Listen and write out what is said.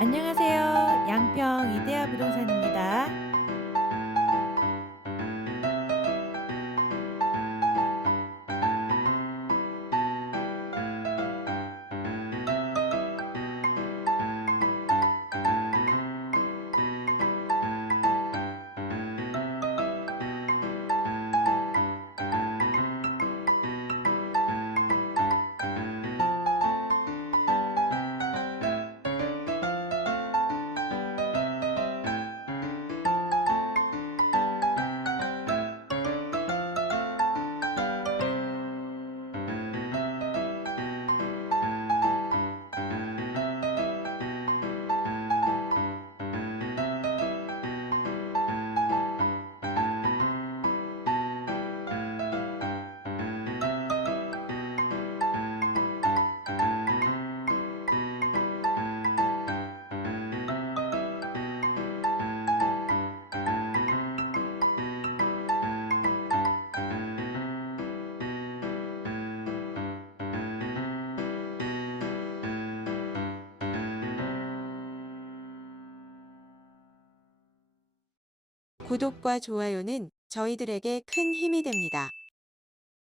안녕하세요. 양평 이데아 부동산 구독과 좋아요는 저희들에게 큰 힘이 됩니다.